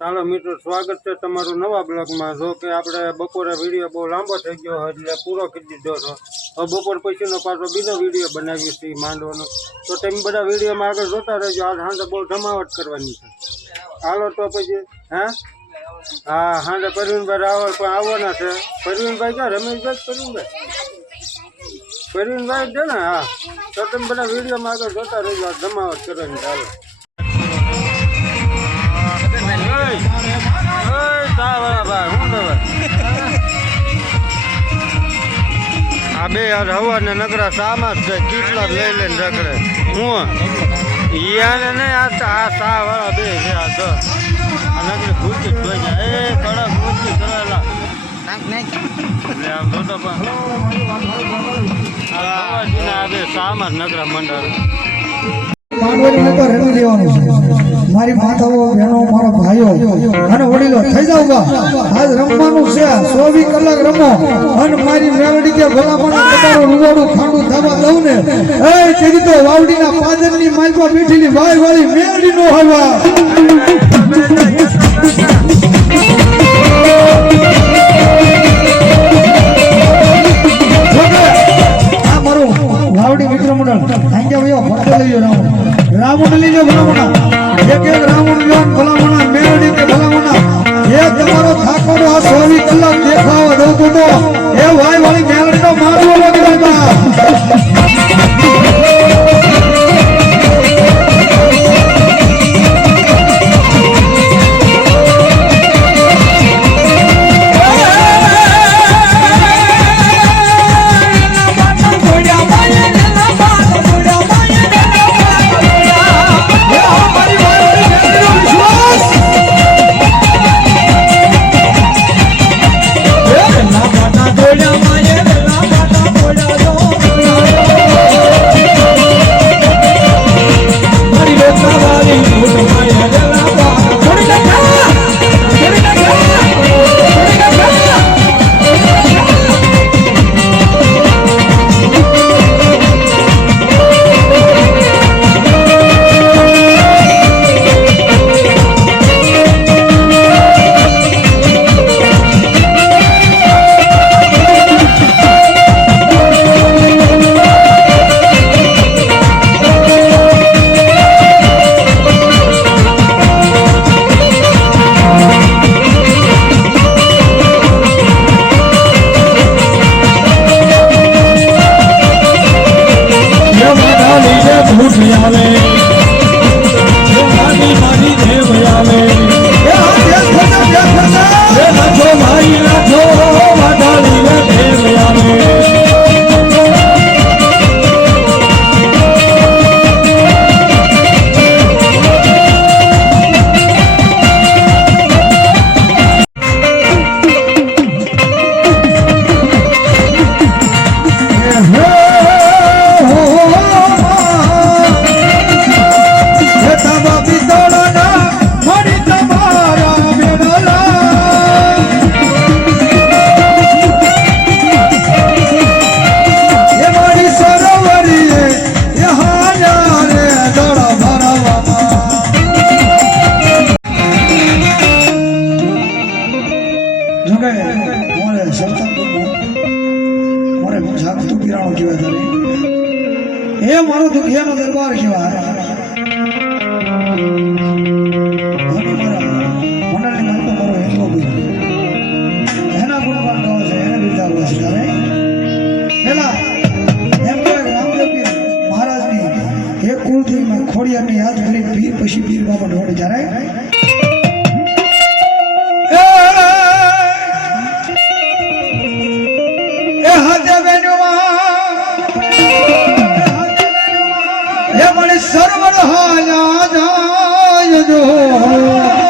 ચાલો મિત્રો, સ્વાગત છે તમારું નવા બ્લોગમાં. જો કે આપણે બપોરે વીડિયો બહુ લાંબો થઈ ગયો એટલે પૂરો કરી દીધો હતો. હવે બપોર પછીનો પાછો બીજો વીડિયો બનાવીએ છીએ માંડવાનો. તો તમે બધા વિડીયોમાં આગળ જોતા રહેજો. આજ સાંજે બહુ જમાવટ કરવાની છે. હાલો તો પછી, હે? હા સાંજે પરવીનભાઈ રાવળ પણ આવવાના છે. પરવીનભાઈ ક્યાં? રમેશભાઈ પરવીનભાઈ? પરવીનભાઈ છે ને? હા. તો તમે બધા વિડીયોમાં આગળ જોતા રહેજો. આ જમાવટ કરવાની ચાલો બે યાર હવા ને નગરા સામાં જ છે કેટલા લઈ લઈને રખડે. હું યાને નહીં આ આ સા વાળા બે છે આ તો ભૂલતી જ જોઈ જાય. એ કડક ભૂલતી કરેલા સામાન નગરા મંડળ. રમી લેવાનું છે. મારી થઈ જાવ બા. રમવાનું છે. ચોવીસ કલાક રમો. મારી કે ભલામણ તમારું રૂવાડું ખાંડું થવા દઉં ને. એ તો વાય વાળી મેવડી નો હવા મિત્ર મંડળ યુ ભાઈઓ એક એક રાવણ ભલામણા મેળડી કે ભલામણા. એ તમારો ઠાકોર આ ચોવીસ કલાક દેખાવા દઉં તો, એ વાય વાળી પીર પછી પીર બાબા ઢોળ જરાય સર્વ હાલા જાય જો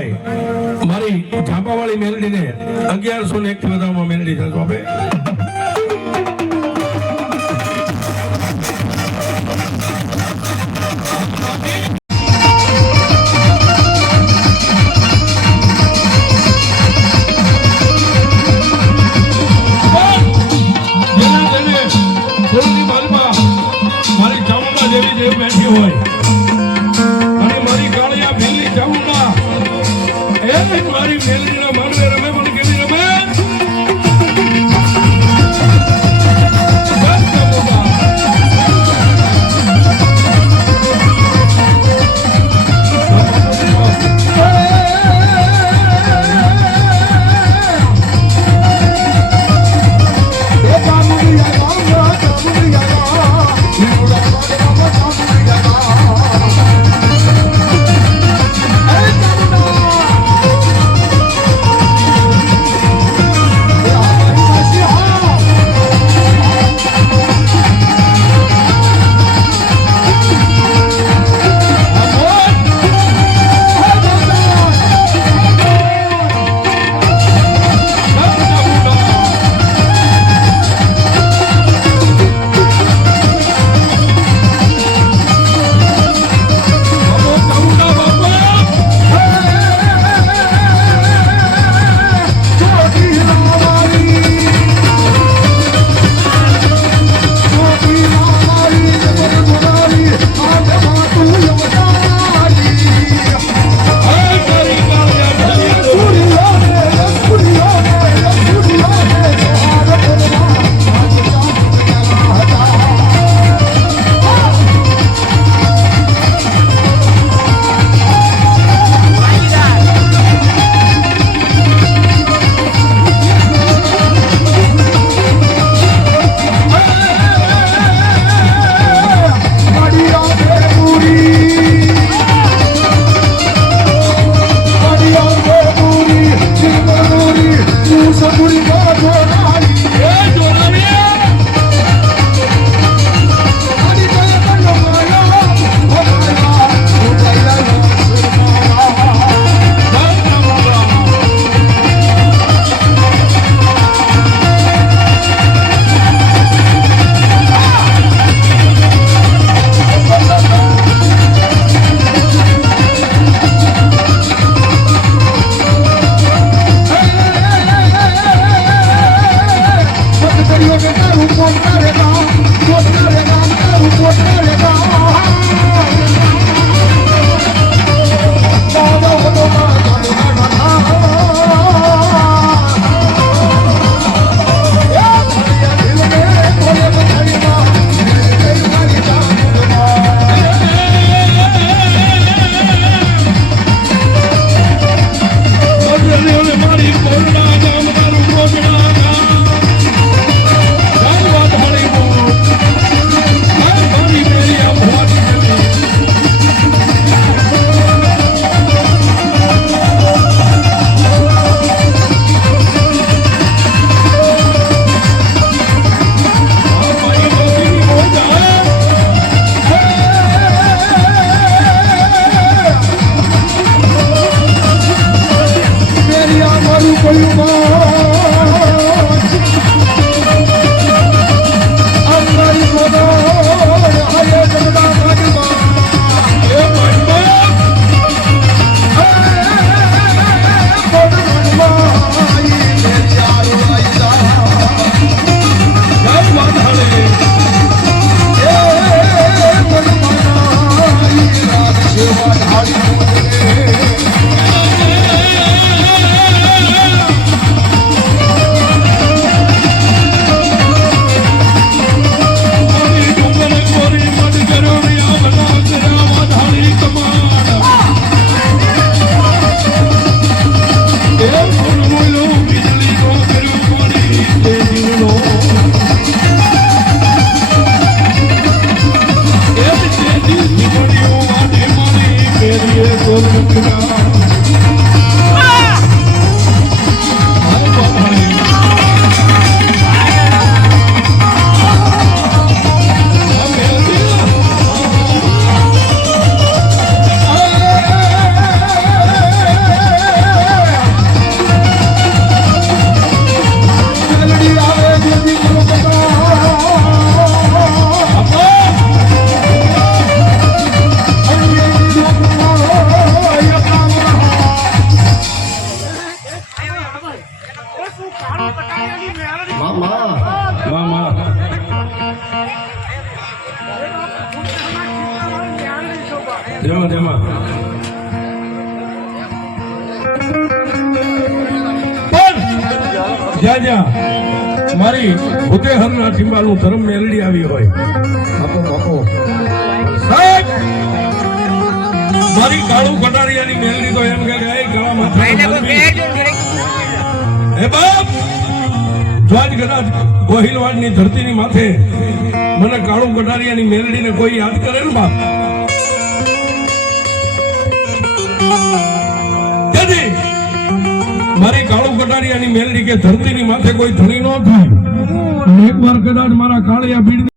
ભાઈ મારી ઝાંપાવાળી મેલડીને અગિયારસો ને એકથી વધારામાં મેલડી થતો આપે મારી ગોરખના હાય મારી ભૂતેહરના ટીંબાનું ધર્મ મેલડી આવી હોય. સાહેબ મારી કાળું કટારિયાની મેલડી તો એમ કે કે, "એ કાળા માથાનો હે બાપ જ્વાજ કદાચ ગોહિલવાડની ધરતીની માથે મને કાળું કટારિયાની મેલડીને કોઈ યાદ કરે ને બાપ? કદી મારી કાળું કટારિયાની મેલડી કે ધરતીની માથે કોઈ ધણી ન થાય. એક વાર કદાચ મારા કાળિયા ભીડ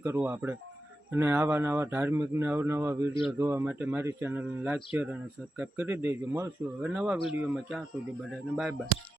નથી કરવો આપણે. અને આવા નવા ધાર્મિક ને અવનવા વીડિયો જોવા માટે મારી ચેનલને લાઈક, શેર અને સબસ્ક્રાઈબ કરી દેજો. મળશું હવે નવા વિડીયોમાં. ક્યાં સુધી બધાને બાય બાય.